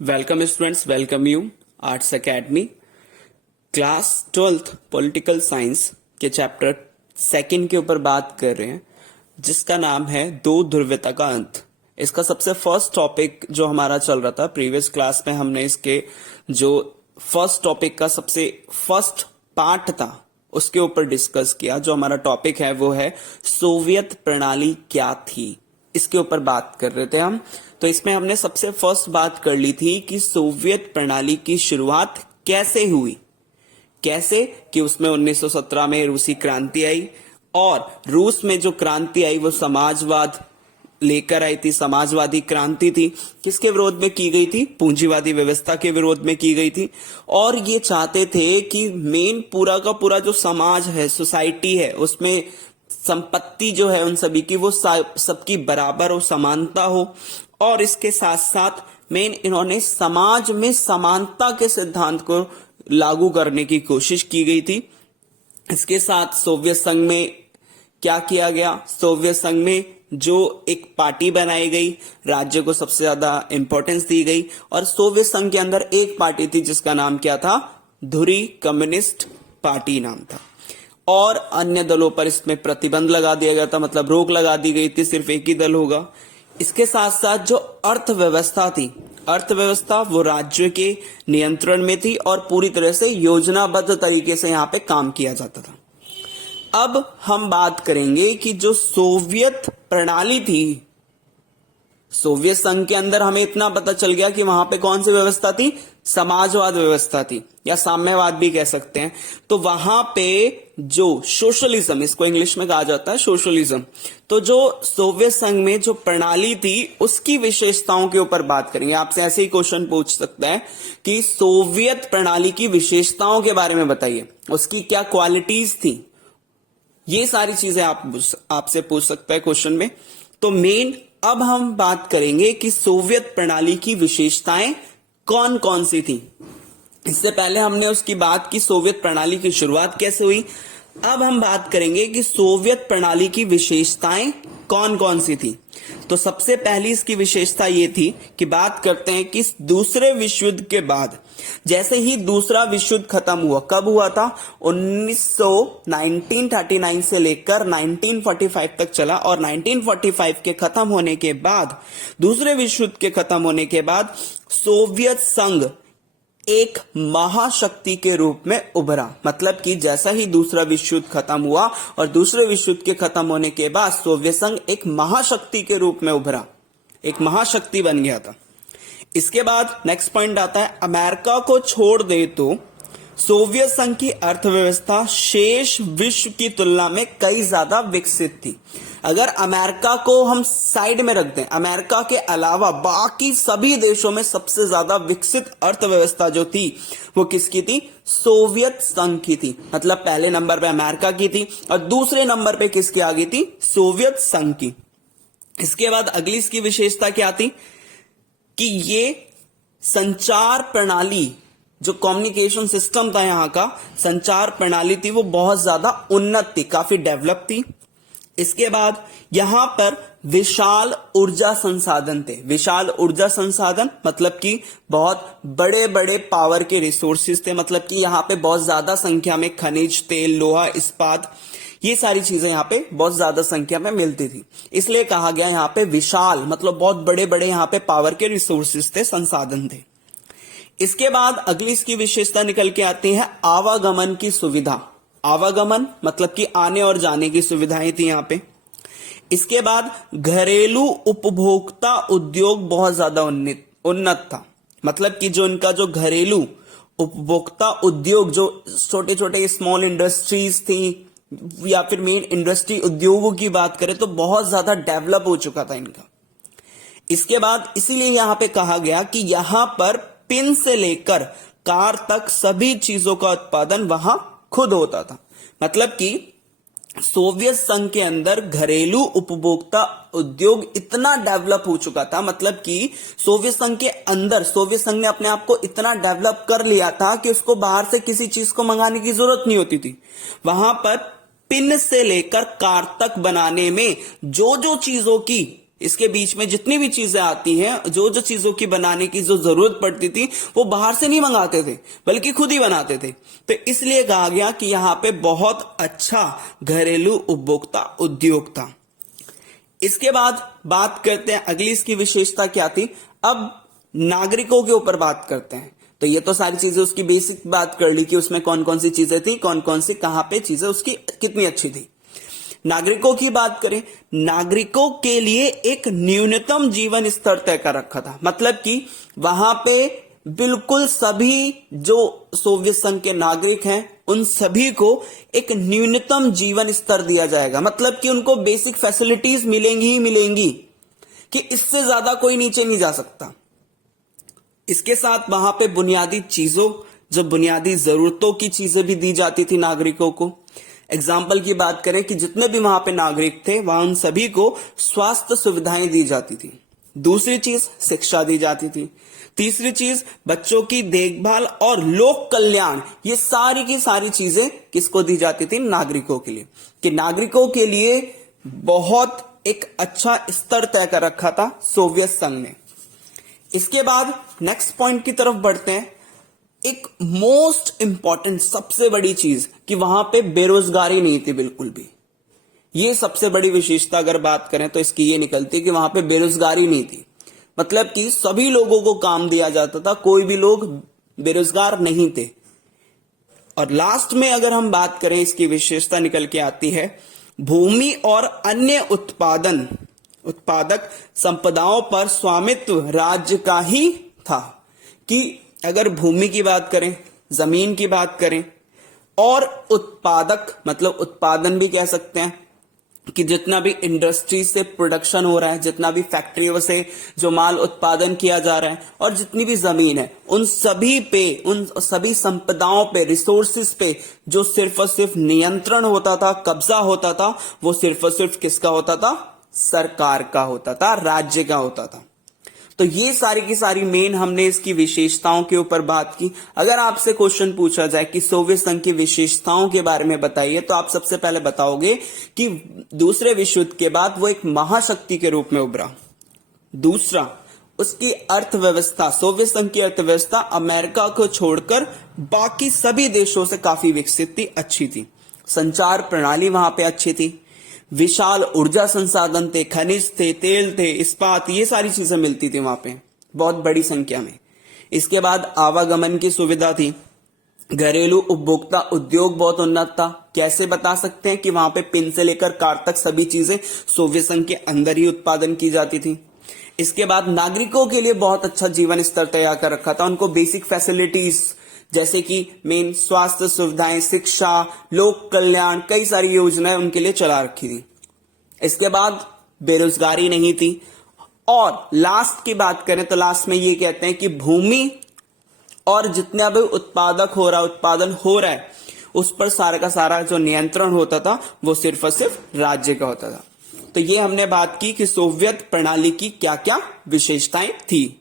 Welcome students, welcome you arts academy. Class 12th political science के chapter second के ऊपर बात कर रहे हैं, जिसका नाम है दो ध्रुवीयता का अंत। इसका सबसे फर्स्ट टॉपिक जो हमारा चल रहा था प्रीवियस क्लास में, हमने इसके जो फर्स्ट टॉपिक का सबसे फर्स्ट पार्ट था उसके ऊपर डिस्कस किया। जो हमारा टॉपिक है वो है सोवियत प्रणाली क्या थी, इसके ऊपर बात कर रहे थे हम। तो इसमें हमने सबसे फर्स्ट बात कर ली थी कि सोवियत प्रणाली की शुरुआत कैसे हुई, कैसे कि उसमें 1917 में रूसी क्रांति आई और रूस में जो क्रांति आई वो समाजवाद लेकर आई थी। समाजवादी क्रांति थी, किसके विरोध में की गई थी? पूंजीवादी व्यवस्था के विरोध में की गई थी। और ये चाहते थे कि मेन पूरा का पूरा जो समाज है, सोसाइटी है, उसमें संपत्ति जो है उन सभी की वो सबकी बराबर हो, समानता हो। और इसके साथ साथ मेन इन्होंने समाज में समानता के सिद्धांत को लागू करने की कोशिश की गई थी। इसके साथ सोवियत संघ में क्या किया गया? सोवियत संघ में जो एक पार्टी बनाई गई, राज्य को सबसे ज्यादा इंपॉर्टेंस दी गई और सोवियत संघ के अंदर एक पार्टी थी जिसका नाम क्या था? धुरी कम्युनिस्ट पार्टी नाम था। और अन्य दलों पर इसमें प्रतिबंध लगा दिया गया था, मतलब रोक लगा दी गई थी, सिर्फ एक ही दल होगा। इसके साथ साथ जो अर्थव्यवस्था थी, अर्थव्यवस्था वो राज्य के नियंत्रण में थी और पूरी तरह से योजनाबद्ध तरीके से यहां पे काम किया जाता था। अब हम बात करेंगे कि जो सोवियत प्रणाली थी, सोवियत संघ के अंदर हमें इतना पता चल गया कि वहां पे कौन सी व्यवस्था थी? समाजवाद व्यवस्था थी या साम्यवाद भी कह सकते हैं। तो वहां पे जो सोशलिज्म, इसको इंग्लिश में कहा जाता है सोशलिज्म, तो जो सोवियत संघ में जो प्रणाली थी उसकी विशेषताओं के ऊपर बात करेंगे। आपसे ऐसे ही क्वेश्चन पूछ सकता है कि सोवियत प्रणाली की विशेषताओं के बारे में बताइए, उसकी क्या क्वालिटीज थी। ये सारी चीजें आपसे पूछ सकता है क्वेश्चन में। तो मेन अब हम बात करेंगे कि सोवियत प्रणाली की विशेषताएं कौन कौन सी थी। इससे पहले हमने उसकी बात की सोवियत प्रणाली की शुरुआत कैसे हुई। अब हम बात करेंगे कि सोवियत प्रणाली की विशेषताएं कौन कौन सी थी। तो सबसे पहली इसकी विशेषता ये थी कि बात करते हैं कि दूसरे विश्व युद्ध के बाद, जैसे ही दूसरा विश्व युद्ध खत्म हुआ, कब हुआ था? 1939 से लेकर 1945 तक चला और 1945 के खत्म होने के बाद, दूसरे विश्व युद्ध के खत्म होने के बाद सोवियत संघ एक महाशक्ति के रूप में उभरा। मतलब कि जैसा ही दूसरा विश्व युद्ध खत्म हुआ और दूसरे विश्व युद्ध के खत्म होने के बाद सोवियत संघ एक महाशक्ति के रूप में उभरा, एक महाशक्ति बन गया था। इसके बाद नेक्स्ट पॉइंट आता है, अमेरिका को छोड़ दे तो सोवियत संघ की अर्थव्यवस्था शेष विश्व की तुलना में कई ज्यादा विकसित थी। अगर अमेरिका को हम साइड में रख दें, अमेरिका के अलावा बाकी सभी देशों में सबसे ज्यादा विकसित अर्थव्यवस्था जो थी वो किसकी थी? सोवियत संघ की थी। मतलब पहले नंबर पे अमेरिका की थी और दूसरे नंबर पे किसकी आ गई थी? सोवियत संघ की। इसके बाद अगली इसकी विशेषता क्या थी कि ये संचार प्रणाली, जो कम्युनिकेशन सिस्टम था यहाँ का, संचार प्रणाली थी वो बहुत ज्यादा उन्नत थी, काफी डेवलप थी। इसके बाद यहां पर विशाल ऊर्जा संसाधन थे। विशाल ऊर्जा संसाधन मतलब कि बहुत बड़े बड़े पावर के रिसोर्सेज थे। मतलब कि यहां पे बहुत ज्यादा संख्या में खनिज तेल, लोहा, इस्पात, ये सारी चीजें यहां पे बहुत ज्यादा संख्या में मिलती थी। इसलिए कहा गया यहां पे विशाल, मतलब बहुत बड़े बड़े यहां पे पावर के रिसोर्सेज थे, संसाधन थे। इसके बाद अगली इसकी विशेषता निकल के आती है आवागमन की सुविधा। आवागमन मतलब कि आने और जाने की सुविधाएं थी यहां पे। इसके बाद घरेलू उपभोक्ता उद्योग बहुत ज्यादा उन्नत था। मतलब कि जो इनका जो घरेलू उपभोक्ता उद्योग, जो छोटे छोटे स्मॉल इंडस्ट्रीज थी या फिर मेन इंडस्ट्री उद्योगों की बात करें तो बहुत ज्यादा डेवलप हो चुका था इनका। इसके बाद इसीलिए यहां पे कहा गया कि यहां पर पिन से लेकर कार तक सभी चीजों का उत्पादन वहां खुद होता था। मतलब कि सोवियत संघ के अंदर घरेलू उपभोक्ता उद्योग इतना डेवलप हो चुका था। मतलब कि सोवियत संघ के अंदर सोवियत संघ ने अपने आप को इतना डेवलप कर लिया था कि उसको बाहर से किसी चीज को मंगाने की जरूरत नहीं होती थी। वहां पर पिन से लेकर कार तक बनाने में जो जो चीजों की इसके बीच में जितनी भी चीजें आती हैं, जो जो चीजों की बनाने की जो जरूरत पड़ती थी, वो बाहर से नहीं मंगाते थे बल्कि खुद ही बनाते थे। तो इसलिए कहा गया कि यहां पे बहुत अच्छा घरेलू उपभोक्ता उद्योग था। इसके बाद बात करते हैं अगली इसकी विशेषता क्या थी। अब नागरिकों के ऊपर बात करते हैं। तो ये तो सारी चीजें उसकी बेसिक बात कर ली कि उसमें कौन कौन सी चीजें थी, कौन कौन सी कहां पे चीजें उसकी कितनी अच्छी थी। नागरिकों की बात करें, नागरिकों के लिए एक न्यूनतम जीवन स्तर तय कर रखा था। मतलब कि वहां पे बिल्कुल सभी जो सोवियत संघ के नागरिक हैं उन सभी को एक न्यूनतम जीवन स्तर दिया जाएगा। मतलब कि उनको बेसिक फैसिलिटीज मिलेंगी ही मिलेंगी, कि इससे ज्यादा कोई नीचे नहीं जा सकता। इसके साथ वहां पे बुनियादी चीजों, जो बुनियादी जरूरतों की चीजें भी दी जाती थी नागरिकों को। एग्जाम्पल की बात करें कि जितने भी वहां पे नागरिक थे वहां उन सभी को स्वास्थ्य सुविधाएं दी जाती थी। दूसरी चीज शिक्षा दी जाती थी। तीसरी चीज बच्चों की देखभाल और लोक कल्याण, ये सारी की सारी चीजें किसको दी जाती थी? नागरिकों के लिए। कि नागरिकों के लिए बहुत एक अच्छा स्तर तय कर रखा था सोवियत संघ ने। इसके बाद नेक्स्ट पॉइंट की तरफ बढ़ते हैं। एक मोस्ट इंपॉर्टेंट, सबसे बड़ी चीज कि वहां पे बेरोजगारी नहीं थी बिल्कुल भी। ये सबसे बड़ी विशेषता अगर बात करें तो इसकी ये निकलती है कि वहां पे बेरोजगारी नहीं थी। मतलब कि सभी लोगों को काम दिया जाता था, कोई भी लोग बेरोजगार नहीं थे। और लास्ट में अगर हम बात करें, इसकी विशेषता निकल के आती है भूमि और अन्य उत्पादक संपदाओं पर स्वामित्व राज्य का ही था। कि अगर भूमि की बात करें, जमीन की बात करें, और उत्पादक मतलब उत्पादन भी कह सकते हैं कि जितना भी इंडस्ट्री से प्रोडक्शन हो रहा है, जितना भी फैक्ट्रियों से जो माल उत्पादन किया जा रहा है, और जितनी भी जमीन है, उन सभी पे, उन सभी संपदाओं पे, रिसोर्सेस पे जो सिर्फ और सिर्फ नियंत्रण होता था, कब्जा होता था, वो सिर्फ और सिर्फ किसका होता था? सरकार का होता था, राज्य का होता था। तो ये सारी की सारी मेन हमने इसकी विशेषताओं के ऊपर बात की। अगर आपसे क्वेश्चन पूछा जाए कि सोवियत संघ की विशेषताओं के बारे में बताइए, तो आप सबसे पहले बताओगे कि दूसरे विश्व युद्ध के बाद वो एक महाशक्ति के रूप में उभरा। दूसरा, उसकी अर्थव्यवस्था, सोवियत संघ की अर्थव्यवस्था अमेरिका को छोड़कर बाकी सभी देशों से काफी विकसित थी, अच्छी थी। संचार प्रणाली वहां पे अच्छी थी, विशाल ऊर्जा संसाधन थे, खनिज थे, तेल थे, इस्पात, ये सारी चीजें मिलती थी वहां पे बहुत बड़ी संख्या में। इसके बाद आवागमन की सुविधा थी। घरेलू उपभोक्ता उद्योग बहुत उन्नत था। कैसे बता सकते हैं कि वहां पे पिन से लेकर कार तक सभी चीजें सोवियत संघ के अंदर ही उत्पादन की जाती थी। इसके बाद नागरिकों के लिए बहुत अच्छा जीवन स्तर तैयार कर रखा था। उनको बेसिक फैसिलिटीज जैसे कि मेन स्वास्थ्य सुविधाएं, शिक्षा, लोक कल्याण, कई सारी योजनाएं उनके लिए चला रखी थी। इसके बाद बेरोजगारी नहीं थी। और लास्ट की बात करें तो लास्ट में ये कहते हैं कि भूमि और जितना भी उत्पादन हो रहा है, उस पर सारा का सारा जो नियंत्रण होता था वो सिर्फ और सिर्फ राज्य का होता था। तो ये हमने बात की कि सोवियत प्रणाली की क्या क्या विशेषताएं थी।